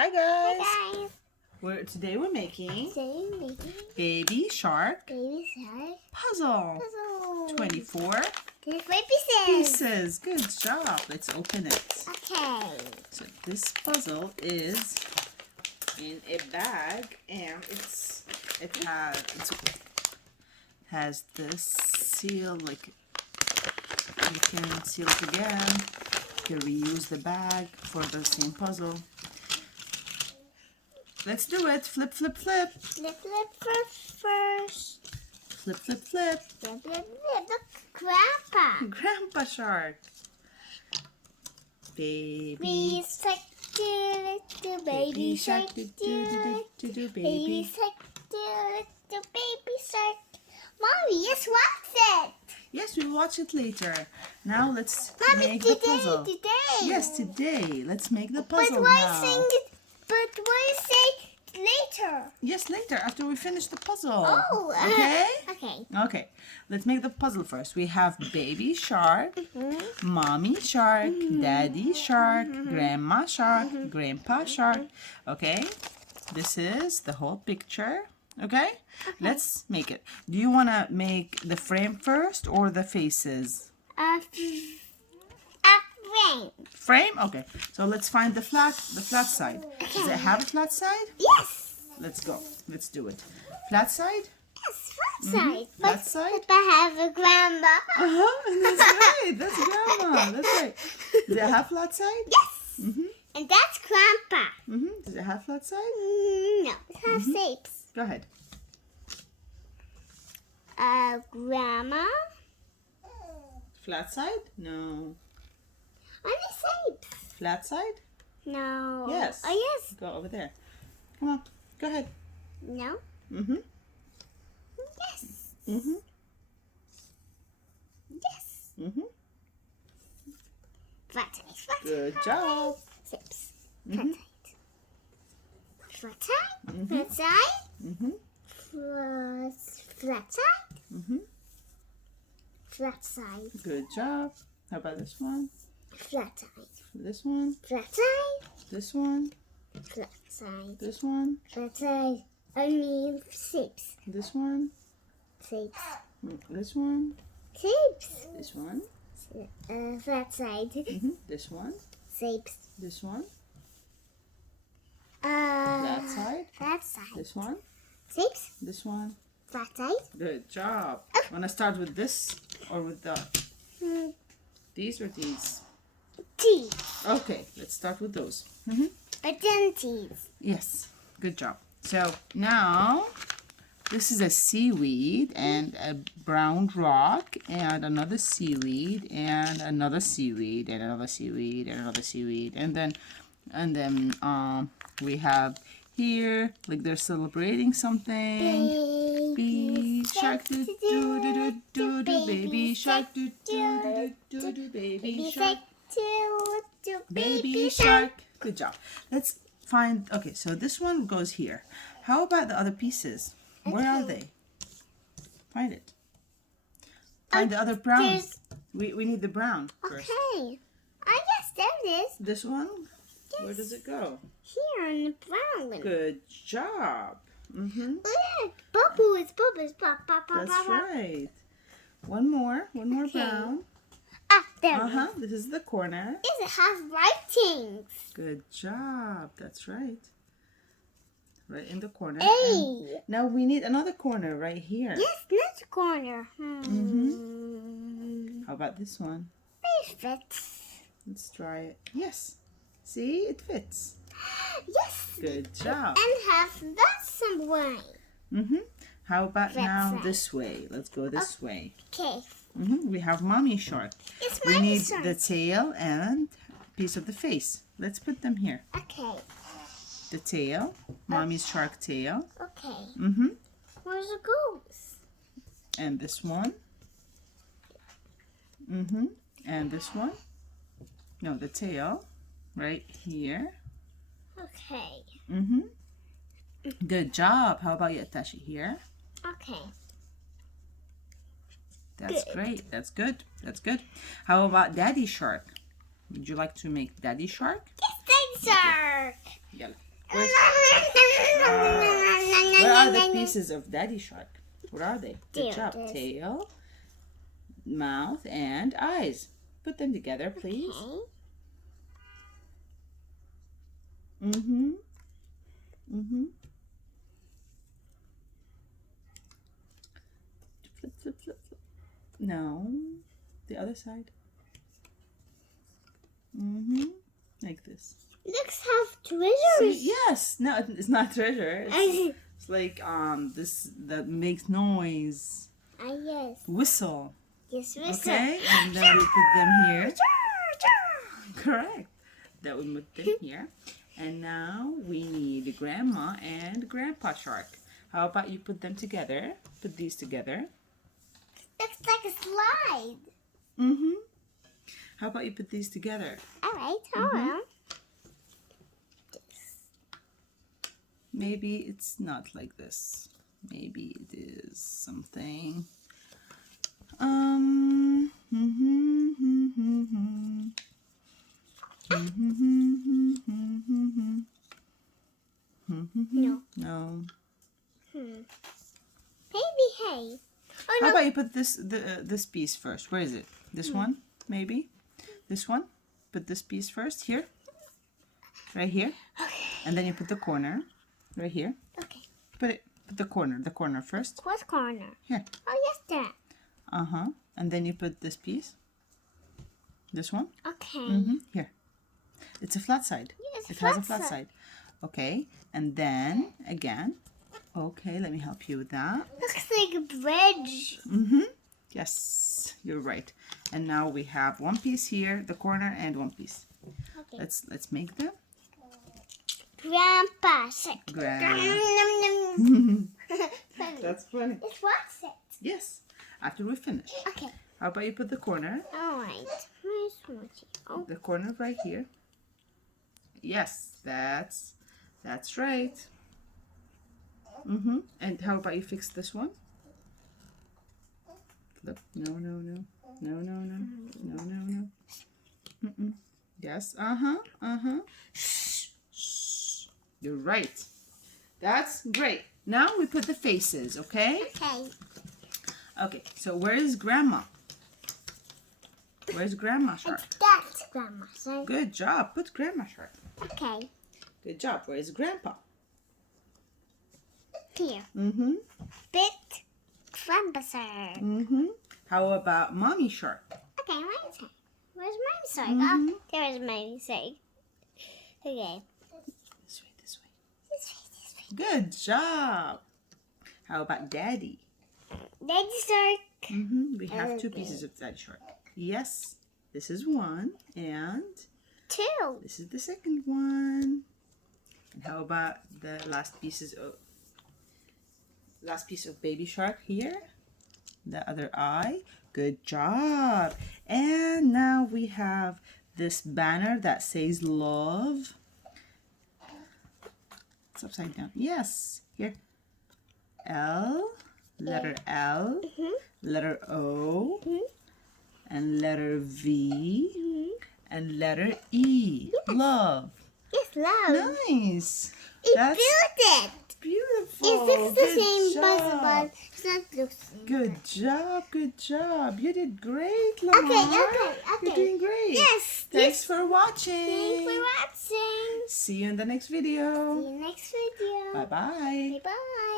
Hi guys. Hi guys. Today we're making Today we're making Baby Shark Baby Shark puzzle. puzzle. 24 25 pieces. pieces. Good job. Let's open it. Okay. So this puzzle is in a bag and it has this seal, like you can seal it again. You can reuse the bag for the same puzzle. Let's do it. Flip, flip, flip. Flip, flip, flip first. Flip, flip, flip. Flip, flip, flip. Look, Grandpa. Grandpa Shark. Baby Baby shark, do baby shark, do do baby baby. shark, do baby shark. Mommy, just watch it. Yes, we'll watch it later. Now let's Mommy, make the today, puzzle. today. Yes, today. Let's make the But puzzle why now. sing it? But why say later? Yes, later after we finish the puzzle. Oh, Okay? Okay. Okay. Let's make the puzzle first. We have Baby Shark, Mommy Shark, Daddy Shark, Grandma Shark, Grandpa Shark. Okay? This is the whole picture. Okay? Let's make it. Do you want to make the frame first or the faces? A frame. Frame? Okay. So let's find the flat side. Does it have a flat side? Yes. Let's go. Let's do it. Flat side? Yes, flat side. Flat side? But I have a grandma. That's right. That's grandma. That's right. Does it have flat side? Yes. Mm-hmm. And that's grandpa. Mm-hmm. Does it have flat side? No, it has shapes. Go ahead. Grandma. Flat side? No. Only shapes. Flat side? No. Yes. Oh, yes. Go over there. Come on. Go ahead. No. Mm-hmm. Yes. Mm-hmm. Yes. Mm-hmm. Flat side. Flat Good job. shapes. Flat Mhm. side. Flat side. Mhm. Flat side. Mm-hmm. Flat side. Mm-hmm. Flat side. Good job. How about this one? Flat side. This one? Flat side. This one? Flat side. This one? Flat side. I mean shapes. This one? Shapes. This one? Shapes. This one? Flat side. Mm-hmm. This one? Shapes. This one? That side? Flat side. This one? Shapes. This one? Flat side. Good job. Want to start with this or with the these or these? Teeth. Okay, let's start with those. Mm-hmm. But then teeth. Yes, good job. So now this is a seaweed and a brown rock and another seaweed and another seaweed and another seaweed and another seaweed and then we have here like they're celebrating something. Baby shark do do do do do baby shark do do do do baby shark. Baby shark. Good job. Let's find, okay, so this one goes here. How about the other pieces? Where are they? Find it. Find the other brown. there's- We need the brown first. Okay. I guess there it is. This one? Where does it go? Here on the brown one. Good job. Mm-hmm. Look, bubbles, bubbles, pop, pop, pop, That's pop, pop. right. One more Okay. brown. Ah, there it Uh-huh, this is the corner. is. It has writings. Good job. That's right. Right in the corner. A. Now we need another corner right here. Yes, next corner. How about this one? It fits. Let's try it. Yes. See, it fits. Yes. Good job. And have that some way. How about That's now right. this way? Let's go this way. Okay. We have Mommy Shark. It's We my need turn. the tail and piece of the face. Let's put them here. Okay. The tail, Mommy's shark tail. Okay. Mm-hmm. Where's it goes? And this one. Mm-hmm. And this one. No, the tail right here. Okay. Mm-hmm. Good job. How about you attach it here? Okay. That's Good. great. That's good. That's good. How about Daddy Shark? Would you like to make Daddy Shark? Yes, thanks, sir. Yeah. Where are the pieces of Daddy Shark? Where are they? Good job. Tail, mouth, and eyes. Put them together, please. Okay. Mm-hmm. Mm-hmm. Flip, flip, flip, flip. No. The other side. Mm-hmm. Like this. Looks have treasures. See? Yes. No, it's not treasure. It's like this that makes noise. Yes. Whistle. Yes, whistle. Okay, and then we put them here. Correct. That we put them here. And now we need Grandma and Grandpa Shark. How about you put them together? Put these together. Looks like a slide. Mm-hmm. How about you put these together? All right, hold on. Maybe it's not like this. Maybe it is something. No. No. Maybe hey. Oh How no. about you put this piece first? Where is it? This one, maybe. This one. Put this piece first. Here. Right here. Okay. And then you put the corner. Right here. Okay. Put the corner first. What corner? Here. Oh yes, that. Uh-huh. And then you put this piece. This one. Okay. Here. It's a flat side. Yes, It has a flat side. Okay. And then again. Okay, let me help you with that. Looks like a bridge. Yes, you're right. And now we have one piece here, the corner, and one piece. Okay. Let's make them. Grandpa said. That's funny. It's what's it? Yes. After we finish. Okay. How about you put the corner? All right. Where's Mochi? Oh, The corner right here. Yes, that's right. And how about you fix this one? Flip. No. Yes. Shh. You're right. That's great. Now we put the faces, okay? okay. Okay, so where is Grandma? Where's Grandma Shark? That's Grandma said. Good job. Put Grandma Shark. Okay. Good job. Where's Grandpa? Here. Bit Grandpa said. How about Mommy Shark? Okay, Mommy said. Where's Mommy said? Oh, there is Mommy said. Okay. This way. This way. Good job. How about Daddy? Daddy Shark. We have two pieces of Daddy Shark. Yes, this is one, and 2. this is the second one. And how about the last piece of Baby Shark here? The other eye. Good job. And now we have this banner that says love. It's upside down. Yes. Here. L. Letter L. Letter O. And letter V. And letter E. Love. Yes, love. Nice. It That's built it. beautiful. It looks the Good same, job. but it's not the same. Good job. You did great, Lamar. Okay. You're doing great. Yes. Thanks for watching. Thanks for watching. See you in the next video. See you next video. Bye-bye. Bye-bye.